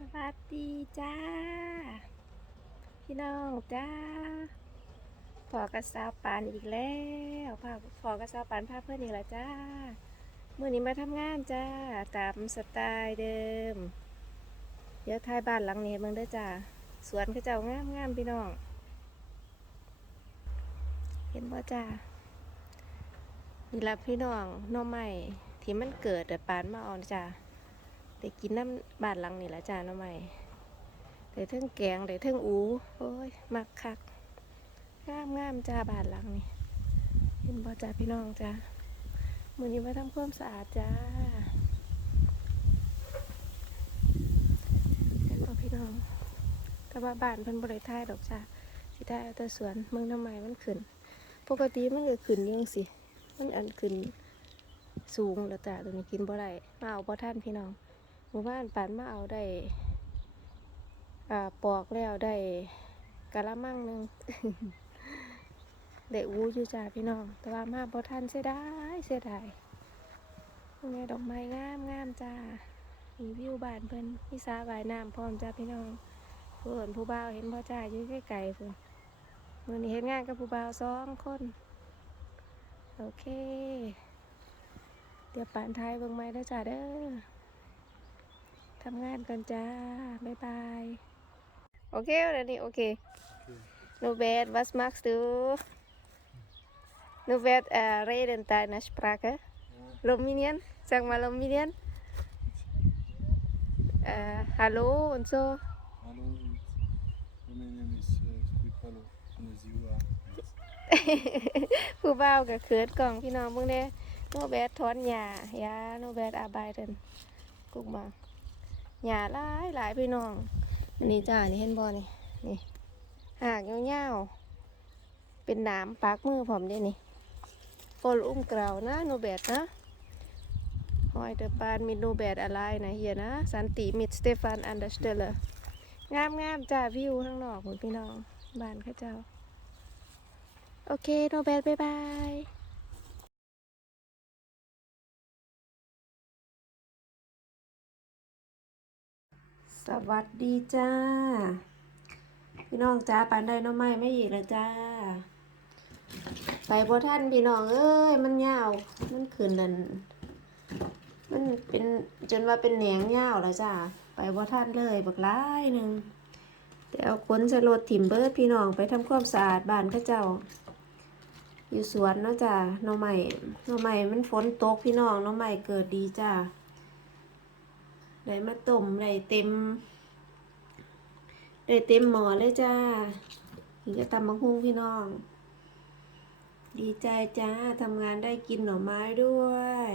สวัสดีจ้า พี่น้องจ้าพอกระสาปานอีกแล้วพาพอกระสาปานพาเพื่อนอีกแล้วจ้าเมื่อนี้มาทำงานจ้า ตามสไตล์เดิม เดี๋ยวทายบ้านหลังนี้ให้เบิ่งเด้อจ้า สวนเขาเจ้างามงามพี่น้อง เห็นบ่จ้านี่ละพี่น้องน้องใหม่ที่มันเกิดแต่ปานมาออนจ้า ได้กินน้ำบานหลังนี่ละจ้าน้องใหม่ได้เทิงแกงได้เทิงอูโอ้ยมักคักงามงามจ้าบานหลังนี่เห็นบ่จ้าพี่น้องจ้ามือนี้มาทำความสะอาดจ้าเห็นบ่พี่น้องแต่ว่าบ้านเพิ่นบ่ได้ท่ายดอกจ้าสิท่ายเอาแต่สวนเมืองน้ำใหม่มันขึ้น ปกติมันก็ขึ้นยังสิมันอันขึ้นสูงแล้วจ้าตัวนี้กินบ่ได้มาเอาบ่ท่านพี่น้อง หมู่บ้านปานมาเอาได้อ่าปอกแล้วได้กะละมังหนึ่งได้อูอยู่จ้าพี่น้อง แต่ว่ามาบ่ทันเสียดายเสียดายนี่ไงดอกไม้งามงามจ้ามีวิวบ้านเพิ่นมีสระว่ายน้ำพร้อมจ้าพี่น้องเพื่อนผู้บ่าวเห็นบ่จ้าอยู่ไกลๆเพิ่นมื้อนี้เฮ็ดงานกับผู้บ่าวสองคน โอเค เดี๋ยวปานไทยเบิ่งไม้เด้จ้าเด้อ ทำงานกันจ้า บ๊ายบาย โอเคเดี๋ยวนี้โอเค Nu bad, was machst du? Nu bad uh, reden deine Sprache. Romanian, sag mal Romanian. Äh, hallo und so. Hallo und Rumänien ist äh, speak hallo. Bună ziua. ผู้บ่าวกับเขินกล่องพี่น้องมึงเนี่ยโนแบดถอนหญ้าหญ้าโนแบดอาบายเดินกุกมา หญ้าหลายหลายพี่น้อง อันนี้จ้านี่เห็นบ่นี่นี่หากยาวๆเป็นหนามปากมือผมเด้นี่โฟลอุ้มเกลานะโนแบดนะหอยเดปานมีโนแบดอะไรนะเฮียนะสันติมิดสเตฟานอันเดอร์สเตลเลอร์งามงามๆจ้าวิวข้างนอกหมดพี่น้อง บ้านข้าเจ้า โอเคโนแบดบายบาย สวัสดีจ้า พี่น้องจ้าปานได้น้องไม้ไม่อีกแล้วจ้า ไปบ่ท่านพี่น้องเอ้ยมันยาวมันขึ้นนั่นมันเป็นจนว่าเป็นแหนงยาวแล้วจ้าไปบ่ท่านเลยบักหลายหนึ่งแต่เอาขนใส่รถถิ่มเบิร์ดพี่น้องไปทำความสะอาดบ้านข้าเจ้า อยู่สวนเนาะจ้าน่อไม้หน่อไม้มันฝนตกพี่น้องน่อไม้เกิดดีจ้า ไหลมาต้มไหลเต็มไหลเต็มหมอเลยจ้าถึงจะตำบักฮุ่งพี่น้อง ดีใจจ้าทำงานได้กินหน่อไม้ด้วย